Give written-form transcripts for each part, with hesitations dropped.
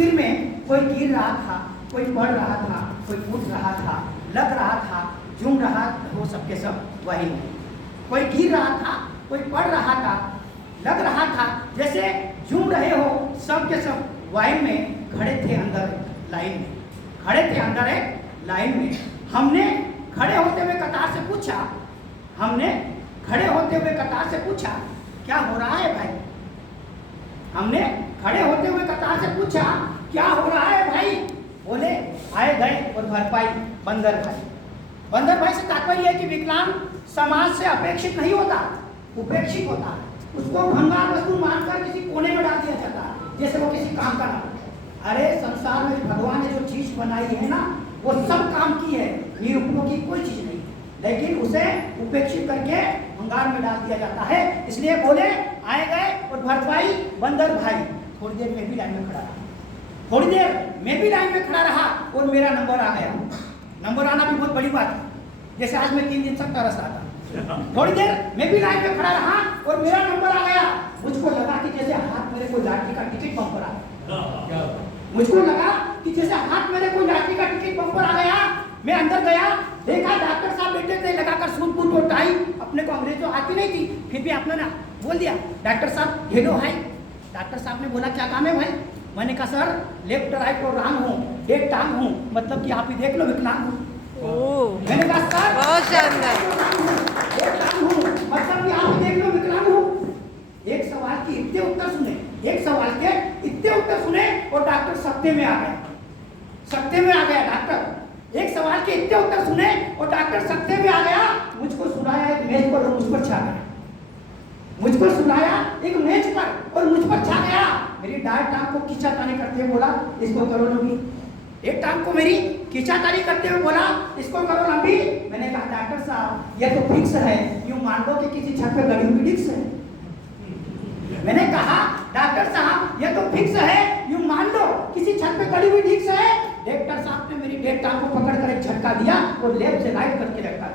फिर में कोई गिर रहा था, कोई पढ़ रहा था, कोई उठ रहा था, लग रहा था, झूम रहा हो, सबके सब वही में। कोई गिर रहा था, कोई पढ़ रहा था, लग रहा था जैसे झूम रहे हो, सब के सब वाइन में खड़े थे अंदर लाइन में, खड़े थे अंदर एक लाइन में। हमने खड़े होते हुए कतार से पूछा, हमने खड़े होते हुए कतार से पूछा क्या हो रहा है भाई। हमने खड़े होते हुए कतार से पूछा क्या हो रहा है भाई। बोले आए गए और भरपाई बंदर भाई। बंदर भाई से तात्पर्य है कि विकलांग समाज से अपेक्षित नहीं होता, उपेक्षित होता। उसको भंगार वस्तु मानकर किसी कोने में डाल दिया जाता जैसे वो किसी काम का ना। अरे संसार में भगवान ने जो चीज बनाई है ना, वो सब काम की है, निरुपयोगी की कोई चीज नहीं, लेकिन उसे उपेक्षित करके भंगार में डाल दिया जाता है। इसलिए बोले आए गए और भरपाई बंदर भाई। थोड़ी देर में भी लाइन में खड़ा रहा, थोड़ी देर मैं भी लाइन में खड़ा रहा और मेरा नंबर आ गया। नंबर आना भी बहुत बड़ी बात है, जैसे आज मैं 3 दिन तक तरस रहा था। थोड़ी देर मैं भी लाइन में खड़ा रहा और मेरा नंबर आ गया। मुझको लगा कि जैसे हाथ मेरे कोई लॉटरी का टिकट बम्पर आ गया। मुझको लगा कि जैसे हाथ मेरे कोई लॉटरी का टिकट बम्पर आ गया। मैं अंदर गया, देखा डॉक्टर साहब बैठे थे लगाकर सूट बूट और टाई। अपने को अंग्रेजी तो आती नहीं थी, फिर भी आपने ना बोल दिया डॉक्टर साहब हेलो हाय। डॉक्टर साहब ने बोला क्या काम है भाई। मैंने कहा सर लेफ्ट राइट और रांग हूँ, एक टांग हूँ, मतलब कि आप ही देख लो विकलांग हूँ। मैंने कहा सर बहुत शानदार, एक टांग हूँ, मतलब कि आप ही देख लो विकलांग हूँ। एक सवाल के इतने उत्तर सुने, एक सवाल के इतने उत्तर सुने और डॉक्टर सत्ते में आ गया, सत्ते में आ गया डॉक्टर। एक सवाल के इतने उत्तर सुने और डॉक्टर सत्ते में आ गया। मुझको सुनाया एक मेज पर और मुझ पर छा गया, मुझको सुनाया एक मेज पर और मुझ पर छा गया। मेरी दाएं टांग को खींचातानी करते हुए बोला इसको करो नबी। एक टांग को मेरी खींचातानी करते हुए बोला इसको करो नबी। मैंने कहा डॉक्टर साहब ये तो फिक्स है, यूं मान लो कि किसी छत पे गड़ी हुई डिस्क है। मैंने कहा डॉक्टर साहब ये तो फिक्स है, यूं मान लो किसी छत पे गड़ी हुई डिस्क है। डॉक्टर साहब ने मेरी डेढ़ टांग को पकड़कर एक झटका दिया और लेफ्ट से राइट करके रखा।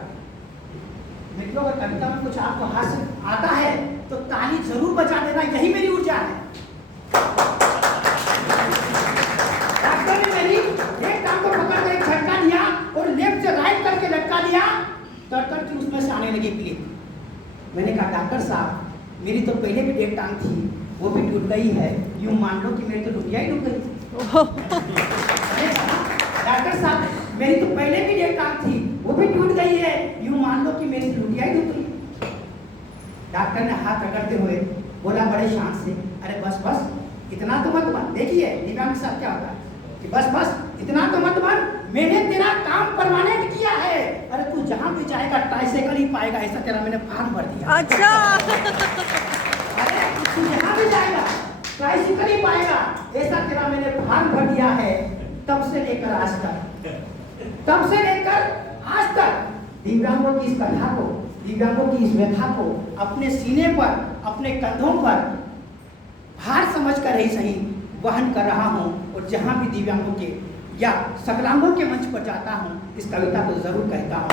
मित्रों अगर कविता में कुछ आपको हासिल आता है तो ताली जरूर बजा देना, यही मेरी ऊर्जा है। डॉक्टर ने मेरी एक टांग को पकड़कर एक झटका दिया और लेफ्ट से राइट करके लटका दिया। तड़तड़ की उसमें से आने लगी क्लिप। मैंने कहा डॉक्टर साहब मेरी तो पहले भी एक टांग थी, वो भी टूट गई है, यूं मान लो कि मेरी तो लुटिया ही टूट गई। डॉक्टर साहब मेरी तो पहले भी एक टांग थी, वो भी टूट गई है, यूं मान लो कि मेरी लुटिया ही टूट गई। डॉक्टर ने हाथ रगड़ते हुए बोला बड़े शांत से अरे बस बस इतना तो मत बन। देखिए दिव्यांग के साथ क्या होता है कि बस बस इतना तो मत बन, मैंने तेरा काम परमानेंट किया है। अरे तू जहां भी जाएगा ट्राइसाइकिल ही पाएगा, ऐसा तेरा मैंने फॉर्म भर दिया। अच्छा अरे तू जहां भी जाएगा ट्राइसाइकिल ही पाएगा, ऐसा तेरा मैंने फॉर्म भर दिया है। तब से लेकर आज तक, तब से लेकर आज तक दिव्यांगों की इस कथा को, दिव्यांगों की इस व्यथा को अपने सीने पर, अपने कंधों पर भार समझ कर ही सही वहन कर रहा हूँ। और जहाँ भी दिव्यांगों के या सकलांगों के मंच पर जाता हूँ इस कविता को जरूर कहता हूँ।